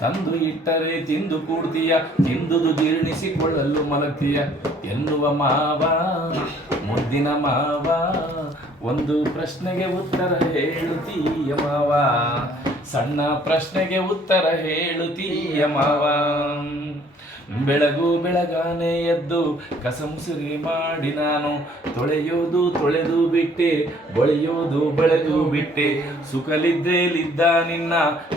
ತಂದು ಇಟ್ಟರೆ ತಿಂದು ಕೂಡ್ತೀಯ, ತಿಂದುದು ಜೀರ್ಣಿಸಿಕೊಳ್ಳಲು ಮಲಗ್ತೀಯ ಎನ್ನುವ ಮಾವ. ಮುದ್ದಿನ ಮಾವ, ಒಂದು ಪ್ರಶ್ನೆಗೆ ಉತ್ತರ ಹೇಳುತ್ತೀಯ ಮಾವ. ಸಣ್ಣ ಪ್ರಶ್ನೆಗೆ ಉತ್ತರ ಹೇಳುತ್ತೀಯ ಮಾವ. ಬೆಳಗು ಬೆಳಗಾನೆ ಎದ್ದು ಕಸಮುಸುರಿ ಮಾಡಿ ನಾನು ತೊಳೆಯೋದು ತೊಳೆದು ಬಿಟ್ಟೆ, ಬಳಿಯೋದು ಬೆಳೆದು ಬಿಟ್ಟೆ. ಸುಖಲಿದ್ದೇಲಿದ್ದ ನಿನ್ನ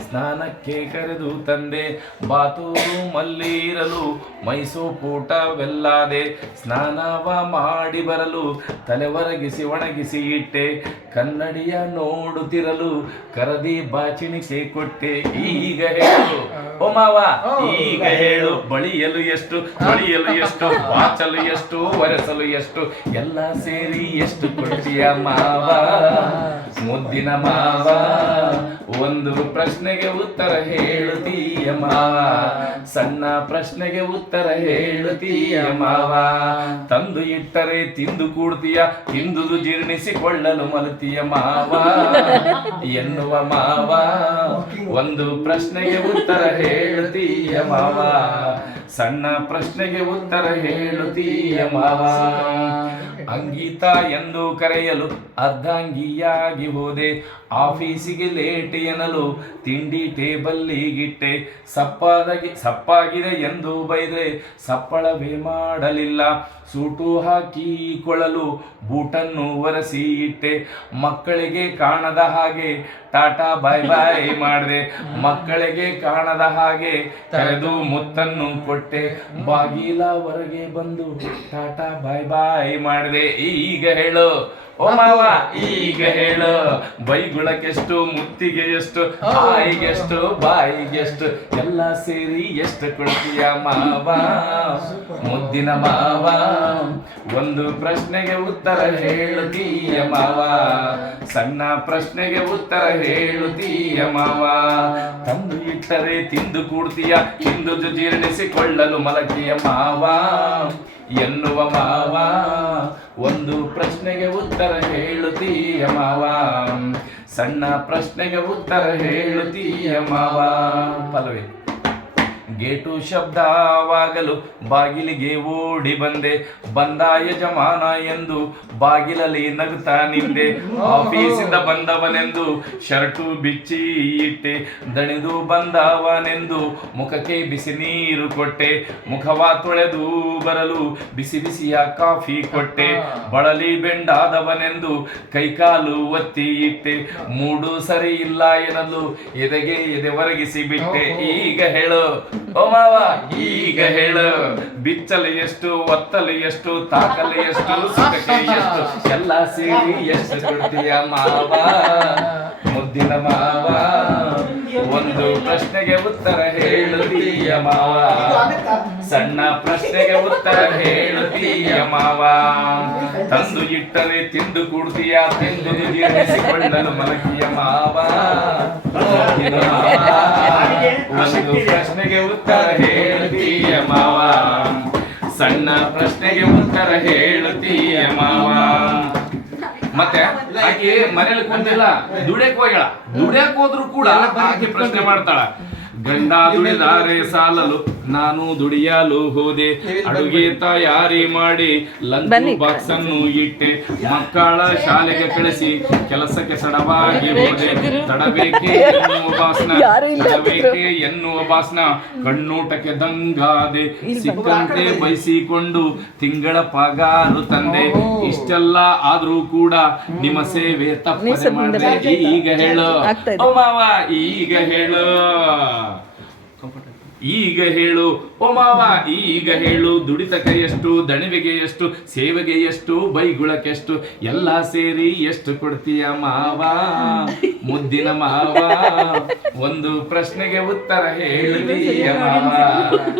ಸ್ನಾನಕ್ಕೆ ಕರೆದು ತಂದೆ. ಬಾತೂರು ಮಲ್ಲಿ ಇರಲು ಮೈಸೂಪೂಟವೆಲ್ಲಾದೆ ಸ್ನಾನವ ಮಾಡಿ ಬರಲು ತಲೆ ಒರಗಿಸಿ ಒಣಗಿಸಿ ಇಟ್ಟೆ. ಕನ್ನಡಿಯ ನೋಡುತ್ತಿರಲು ಕರದಿ ಬಾಚಿಣಿಕೆ ಕೊಟ್ಟೆ ಈಗ ಹೇಳು. ಓ ಮಾವ, ಈಗ ಹೇಳು. ಬಳಿಯಲು ಎಷ್ಟು ಬಳಿಯಲು ಎಷ್ಟು, ಬಾಚಲು ಎಷ್ಟು, ಒರೆಸಲು ಎಷ್ಟು, ಎಲ್ಲ ಸೇರಿ ಎಷ್ಟು ಕೊಡ್ತೀಯ ಮಾವ? ಮುದ್ದಿನ ಮಾವ, ಒಂದು ಪ್ರಶ್ನೆಗೆ ಉತ್ತರ ಹೇಳುತ್ತೀಯ ಮಾವ ಸಣ್ಣ ಪ್ರಶ್ನೆಗೆ ಉತ್ತರ ಹೇಳುತ್ತೀಯ ಮಾವ ತಂದು ಇಟ್ಟರೆ ತಿಂದು ಕೂಡ್ತೀಯ, ತಿಂದುದು ಜೀರ್ಣಿಸಿಕೊಳ್ಳಲು ಮಲತೀಯ ಮಾವ ಎನ್ನುವ ಮಾವ, ಒಂದು ಪ್ರಶ್ನೆಗೆ ಉತ್ತರ ಹೇಳುತ್ತೀಯ ಮಾವ ಸಣ್ಣ ಪ್ರಶ್ನೆಗೆ ಉತ್ತರ ಹೇಳುತ್ತೀಯ ಮಾವ. ಅಂಗೀತ ಎಂದು ಕರೆಯಲು ಅರ್ಧಾಂಗಿಯಾಗಿ ಹೋದೆ. ಆಫೀಸಿಗೆ ಲೇಟ್ ಎನ್ನಲು ತಿಂಡಿ ಟೇಬಲ್ಲಿಗಿಟ್ಟೆ ಸಪ್ಪಾದಾಗಿ, ಸಪ್ಪಾಗಿದೆ ಎಂದು ಬೈದ್ರೆ ಸಪ್ಪಳವೇ ಮಾಡಲಿಲ್ಲ. ಸೂಟು ಹಾಕಿಕೊಳ್ಳಲು ಬೂಟನ್ನು ಒರೆಸಿ ಇಟ್ಟೆ. ಮಕ್ಕಳಿಗೆ ಕಾಣದ ಹಾಗೆ ಟಾಟಾ ಬಾಯ್ ಬಾಯ್ ಮಾಡಿದೆ. ಮಕ್ಕಳಿಗೆ ಕಾಣದ ಹಾಗೆ ಕರೆದು ಮುತ್ತನ್ನು ಕೊಟ್ಟೆ. ಬಾಗಿಲ ಹೊರಗೆ ಬಂದು ಟಾಟಾ ಬಾಯ್ ಬಾಯ್ ಮಾಡಿದೆ. ಈಗ ಹೇಳು. ಓ ಮಾವ ಈಗ ಹೇಳು. ಬೈಗುಳಕ್ಕೆಷ್ಟು ಮುತ್ತಿಗೆ ಎಷ್ಟು ಬಾಯಿಗೆಷ್ಟು ಬಾಯಿಗೆಷ್ಟು ಎಲ್ಲ ಸೇರಿ ಎಷ್ಟು ಕೊಡ್ತೀಯ ಮಾವ? ಮುದ್ದಿನ ಮಾವ ಒಂದು ಪ್ರಶ್ನೆಗೆ ಉತ್ತರ ಹೇಳುತ್ತೀಯ ಮಾವ? ಸಣ್ಣ ಪ್ರಶ್ನೆಗೆ ಉತ್ತರ ಹೇಳುತ್ತೀಯ ಮಾವ? ತಂದು ಇಟ್ಟರೆ ತಿಂದು ಕೂಡ್ತೀಯ ತಿಂದು ಜೀರ್ಣಿಸಿಕೊಳ್ಳಲು ಮಲಗಿಯ ಮಾವ? ಎನ್ನುವ ಮಾವ ಒಂದು ಪ್ರಶ್ನೆಗೆ ಉತ್ತರ ಹೇಳುತ್ತೀಯ ಮಾವ. ಸಣ್ಣ ಪ್ರಶ್ನೆಗೆ ಉತ್ತರ ಹೇಳುತ್ತೀಯ ಮಾವ. ಪಲ್ಲವಿ. ಗೇಟು ಶಬ್ದವಾಗಲು ಬಾಗಿಲಿಗೆ ಓಡಿ ಬಂದೆ. ಬಂದ ಯಜಮಾನ ಎಂದು ಬಾಗಿಲಲ್ಲಿ ನಗುತ್ತಾ ನಿಂದೆ. ಆಫೀಸಿಂದ ಬಂದವನೆಂದು ಶರ್ಟು ಬಿಚ್ಚಿ ಇಟ್ಟೆ. ದಣಿದು ಬಂದವನೆಂದು ಮುಖಕ್ಕೆ ಬಿಸಿ ನೀರು ಕೊಟ್ಟೆ. ಮುಖವ ತೊಳೆದು ಬರಲು ಬಿಸಿ ಬಿಸಿಯ ಕಾಫಿ ಕೊಟ್ಟೆ. ಬಳಲಿ ಬೆಂಡಾದವನೆಂದು ಕೈಕಾಲು ಒತ್ತಿ ಇಟ್ಟೆ. ಮೂಡು ಸರಿ ಇಲ್ಲ ಎನ್ನಲು ಎದೆಗೆ ಎದೆ ಒರಗಿಸಿ ಬಿಟ್ಟೆ. ಈಗ ಹೇಳು. ಮಾವ ಈಗ ಹೇಳು. ಬಿಚ್ಚಲು ಎಷ್ಟು, ಒತ್ತಲು ಎಷ್ಟು, ತಾಕಲು ಎಷ್ಟು, ಸುಖಕ್ಕೆ ಎಲ್ಲ ಸೇರಿ ಎಷ್ಟು ಕೊಡ್ತೀಯ ಮಾವ, ಮುದ್ದಿನ ಮಾವ. ಒಂದು ಪ್ರಶ್ನೆಗೆ ಉತ್ತರ ಹೇಳುತ್ತೀಯ ಮಾವ. ಸಣ್ಣ ಪ್ರಶ್ನೆಗೆ ಉತ್ತರ ಹೇಳುತ್ತೀಯ ಮಾವ. ತಂದು ಇಟ್ಟರೆ ತಿಂದು ಕೂಡ್ತೀಯ, ತಿಂದು ಮಲಗಿಯ ಮಾವ. ಮಾವ. ಒಂದು ಪ್ರಶ್ನೆಗೆ ಉತ್ತರ ಹೇಳುತ್ತೀಯ ಮಾವ. ಸಣ್ಣ ಪ್ರಶ್ನೆಗೆ ಉತ್ತರ ಹೇಳುತ್ತೀಯ ಮಾವ. ಮತ್ತೆ ಆಕೆ ಮನೇಲಿ ಕುಂತಿಲ್ಲ ದುಡಿಯಕ್ ಹೋಗ್ಯಾಳ. ದುಡಿಯಕ್ ಹೋದ್ರು ಕೂಡ ಆಕೆ ಪ್ರಶ್ನೆ ಮಾಡ್ತಾಳ. ಗಂಡ ದುಡಿದಾರೆ ಸಾಲಲು ನಾನು ದುಡಿಯಲು ಹೋದೆ. ಅಡುಗೆ ತಯಾರಿ ಮಾಡಿ ಲಂಚ್ ಬಾಕ್ಸ್ ಅನ್ನು ಇಟ್ಟೆ. ಮಕ್ಕಳ ಶಾಲೆಗೆ ಕಳಿಸಿ ಕೆಲಸಕ್ಕೆ ತಡವಾಗಿ ಹೋದೆ. ತಡಬೇಕೆ ಎನ್ನುವ ಭಾಷಣ ತಡಬೇಕೆ ಎನ್ನುವ ಭಾಷಣ ಕಣ್ಣೋಟಕ್ಕೆ ದಂಗಾದೆ. ಸಿಕ್ಕಂತೆ ಬಯಸಿಕೊಂಡು ತಿಂಗಳ ಪಗಾರು ತಂದೆ. ಇಷ್ಟೆಲ್ಲ ಆದ್ರೂ ಕೂಡ ನಿಮ್ಮ ಸೇವೆ ತಪ್ಪದೆ ಮಾಡಿದೆ. ಈಗ ಹೇಳು. ಓ ಮಾವ ಈಗ ಹೇಳು. ಈಗ ಹೇಳು, ಓ ಮಾವ, ಈಗ ಹೇಳು ದುಡಿತಕ್ಕೆ ಎಷ್ಟು ದಣಿವೆಗೆ ಎಷ್ಟು ಸೇವೆಗೆ ಎಷ್ಟು ಬೈಗುಳಕ್ಕೆಷ್ಟು, ಎಲ್ಲ ಸೇರಿ ಎಷ್ಟು ಕೊಡ್ತೀಯ ಮಾವ? ಮುದ್ದಿನ ಮಾವ ಒಂದು ಪ್ರಶ್ನೆಗೆ ಉತ್ತರ ಹೇಳುತ್ತೀಯ ಮಾವ.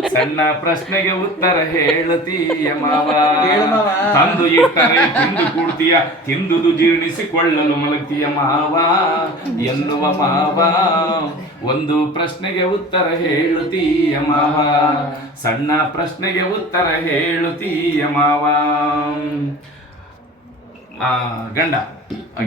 ಸಣ್ಣ ಪ್ರಶ್ನೆಗೆ ಉತ್ತರ ಹೇಳುತ್ತೀಯ ಮಾವ. ತಂದು ಇಟ್ಟರೆ ತಿಂದು ಕೂಡ್ತೀಯ ತಿಂದುದು ಜೀರ್ಣಿಸಿಕೊಳ್ಳಲು ಮಲಗ್ತೀಯ ಮಾವ. ಎನ್ನುವ ಮಾವ ಒಂದು ಪ್ರಶ್ನೆಗೆ ಉತ್ತರ ಹೇಳುತ್ತೀಯ ಮಾವ. ಸಣ್ಣ ಪ್ರಶ್ನೆಗೆ ಉತ್ತರ ಹೇಳುತ್ತೀಯ ಮಾವ. ಆ, ಗಂಡ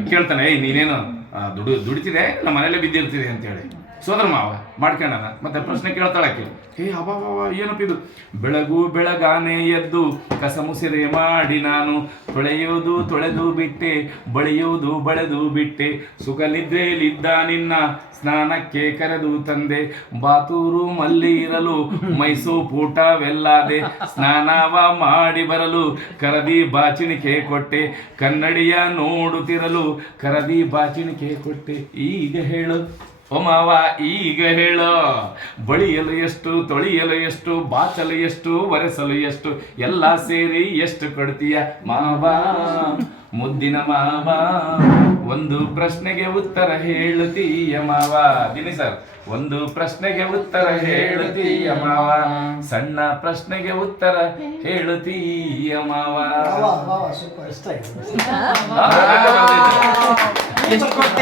ಕೇಳ್ತಾನೆ ಏಯ್ ನೀನೇನು? ದುಡು ದುಡಿತಿದೆ ನಮ್ಮ ಮನೇಲೆ ಬಿದ್ದಿರ್ತಿದೆ ಅಂತೇಳಿ. ಸೋದರ ಮಾವ, ಮಾಡ್ಕೊಂಡನ? ಮತ್ತೆ ಪ್ರಶ್ನೆ ಕೇಳ್ತಾಳಕ್ಕೆ ಹೇ ಅಬಾಬಾವ ಏನಪ್ಪ ಇದು? ಬೆಳಗು ಬೆಳಗಾನೆ ಎದ್ದು ಕಸ ಮುಸಿರೆ ಮಾಡಿ ನಾನು ತೊಳೆಯೋದು ತೊಳೆದು ಬಿಟ್ಟೆ ಬಳಿಯೋದು ಬಳೆದು ಬಿಟ್ಟೆ. ಸುಖಲಿದ್ರೇಲಿದ್ದ ನಿನ್ನ ಸ್ನಾನಕ್ಕೆ ಕರೆದು ತಂದೆ. ಬಾತೂರು ಮಲ್ಲಿ ಇರಲು ಮೈಸೂ ಪೂಟವೆಲ್ಲಾದೆ. ಸ್ನಾನವ ಮಾಡಿ ಬರಲು ಕರದಿ ಬಾಚಿಣಿಕೆ ಕೊಟ್ಟೆ. ಕನ್ನಡಿಯ ನೋಡುತ್ತಿರಲು ಕರದಿ ಬಾಚಿಣಿಕೆ ಕೊಟ್ಟೆ. ಈಗ ಹೇಳು. ಓ ಮಾವ ಈಗ ಹೇಳೋ ಬಳಿಯಲು ಎಷ್ಟು ತೊಳಿಯಲು ಎಷ್ಟು ಬಾಚಲು ಎಷ್ಟು ಒರೆಸಲು ಎಷ್ಟು ಎಲ್ಲ ಸೇರಿ ಎಷ್ಟು ಕೊಡ್ತೀಯ ಮಾವ? ಮುದ್ದಿನ ಮಾವ ಒಂದು ಪ್ರಶ್ನೆಗೆ ಉತ್ತರ ಹೇಳುತ್ತೀಯ ಮಾವ? ದಿನಿ ಸರ್ ಒಂದು ಪ್ರಶ್ನೆಗೆ ಉತ್ತರ ಹೇಳುತ್ತೀಯ ಮಾವ? ಸಣ್ಣ ಪ್ರಶ್ನೆಗೆ ಉತ್ತರ ಹೇಳುತ್ತೀಯ ಮಾವ?